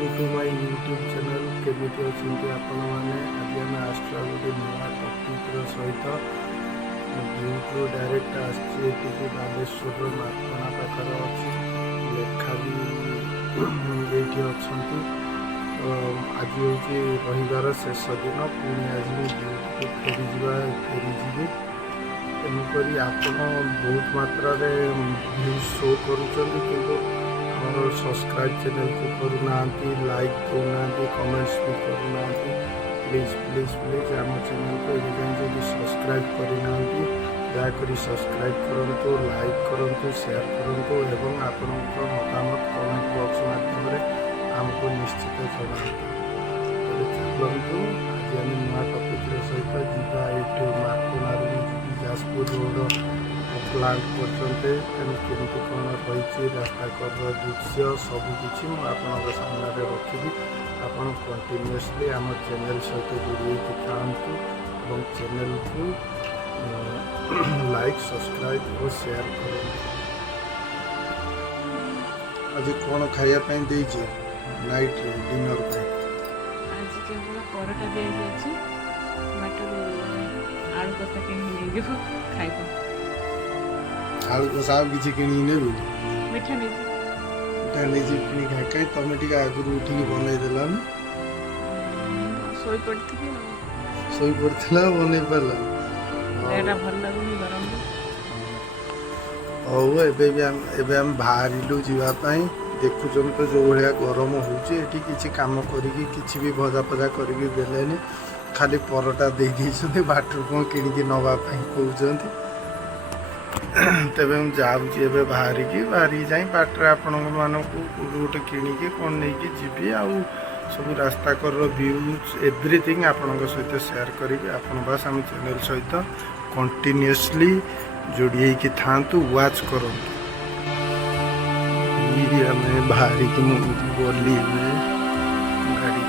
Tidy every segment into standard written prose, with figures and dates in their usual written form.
Welcome to my YouTube channel केमिटी अच्छी आपण मैंने आज आम आसला गोटे नुआ टपिक सहित यूट्यूब डायरेक्ट आसी बालेश्वर मार्कणा पाखर अच्छी लेखा भी ये अच्छा आज हूँ रविवार शेष दिन पुणी आज ड्यूटी फेरीजी तेणुक आप बहुत मात्रा भ्यू शो करूँ और सब्सक्राइब चैनल को करूना लाइक देना कमेंट्स भी करना प्लीज प्लीज प्लीज आम चैनल को ये सब्सक्राइब करना दयाकोरी सब्सक्राइब करूँ लाइक करूँ शेयर करूँ एवं आपण मतामत कमेंट बॉक्स माध्यम आमको निश्चित चलतु आज आम नुआ टपिक सहित जीवा ये मार्कणारू जाजपुर रोड प्लांट करते केमती कौन रही रास्ताकर दृश्य सबकि मुझे सामने रखी आपड़ कंटिन्यूअसली आम चैनल सहित जोड़ी था चैनल को लाइक सब्सक्राइब और शेयर करें। आज कौन खायापी देचे नाइट डिनर पे आज केवल परोटा दि जाए आलू कषा कि खाइब आलू कषा किसी कि मिठा नहीं कि खाए कहीं तुम टे आगुरी उठिक बनईदेल शोई पड़ा बनई पार हौ एम बाहर जावाई देखुन तो जो भाया गरम होती कम करी भी भजा फजा करदेले खाली परोटा दे बाटर कौन कि नापी कहते तेरे मुझे बाहर जाए बाटर आपण मानक गोटे किणिकी कौन नहीं जी आउ सब रास्ता कर व्यूज एवरीथिंग आपण सहित शेयर करी आपण बस आम चैनल सहित कंटिन्यूअसली जोड़ी था वाच करूँ बाहर की गली गाड़ी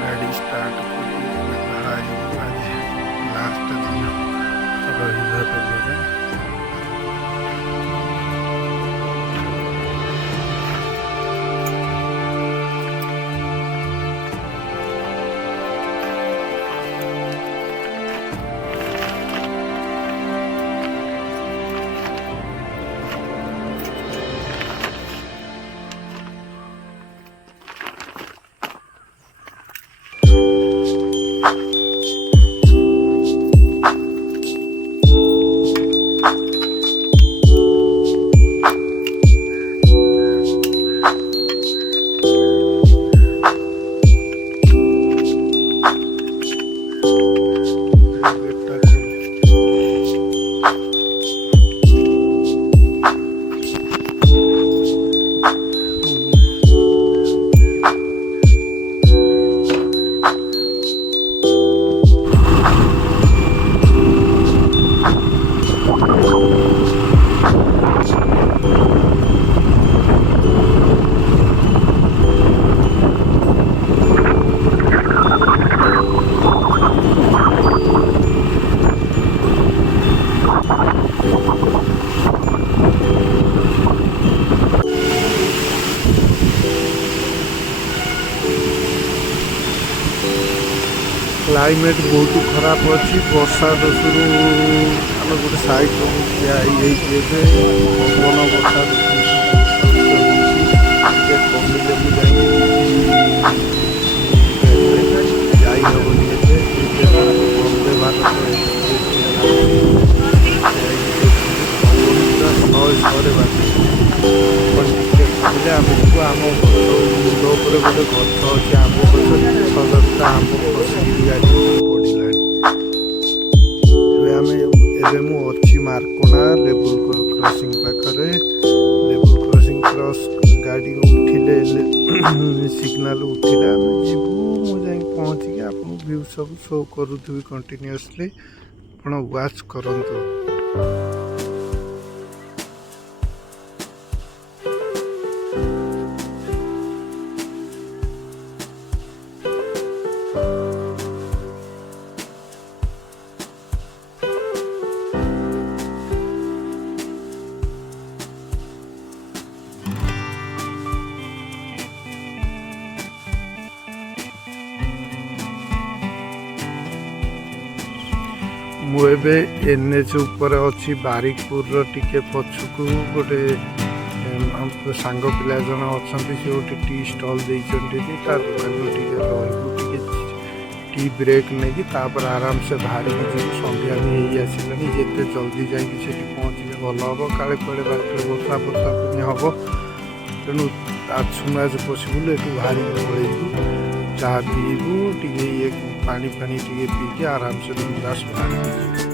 गाड़ी स्टार्ट कर लास्ट दिन रविवार क्लाइमेट बहुत खराब अच्छी वर्षा दशरू आम गोटे साइड पवन वर्षा कमिले मुझे वंदे भारत शहे बाटे आमको आम मुंड गोटे गछ अच्छे आम गछ 6-7टा आम खसिक गाड़ी पड़ाने मु अच्छी मार्कणा लेवल क्रॉसिंग पाखे लेवल क्रॉसिंग क्रॉस गाड़ी उठिले सिग्नल उठिला जीवु मुझे पहुँचिक आप व्यू सब शो करूँ कंटिन्यूअसली आप वाच करंतु। ମୁଁ ଏବେ NH ଉପରେ ଅଛି ବାରିକପୁରର ଟିକେ ପଛକୁ ଗୋଟେ ଆମ ସାଙ୍ଗ ପିଲା ଜଣେ ଅଛନ୍ତି, ସେ ଗୋଟେ ଟି ଷ୍ଟଲ୍ ଦେଇଛନ୍ତି, ତା ଦୋକାନରୁ ଟିକେ ରହିବୁ, ଟିକେ ଟି ବ୍ରେକ୍ ନେଇକି ତାପରେ ଆରାମସେ ବାହାରିକି ଯିବୁ। ସନ୍ଧ୍ୟା ବି ହେଇ ଆସିଲାଣି, ଯେତେ ଜଲ୍ଦି ଯାଇକି ସେଠି ପହଞ୍ଚିଲେ ଭଲ ହେବ, କାଳେ କୁଆଡ଼େ ବାଟରେ ବର୍ଷା ଫର୍ଷା ପୁଣି ହେବ। ତେଣୁ ଆଜ୍ ସୁନ୍ ଆଜ୍ ପସିବୁଲ୍ ଏଠୁ ବାହାରିକି ପଳେଇବୁ, ଚାହା ପିଇବୁ, ଟିକେ ପାଣି ଫାଣି ଟିକେ ପିଇକି ଆରାମସେ ବିନ୍ଦାସ୍ ବାହାରିକି ଯିବୁ।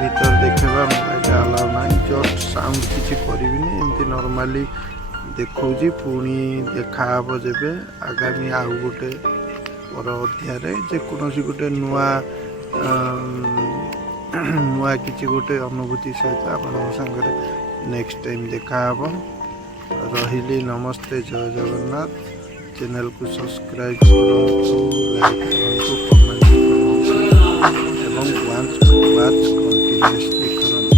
भीतर देखा मोबाइल अलाउ ना जस्ट साउंड किसी करी एमती नॉर्मली देखौजी पुणी देखा जब आगामी आउ गोटे पर अध्याय जेकोसी गोटे नुआ नुआ किसी गोटे अनुभूति सहित आपण सागर नेक्स्ट टाइम देखा रही नमस्ते जय जगन्नाथ चैनल को सब्सक्राइब करूँ लाइक करूँ कमेंट करूँ एवं वाच कंटिन्यूअसली करूँ।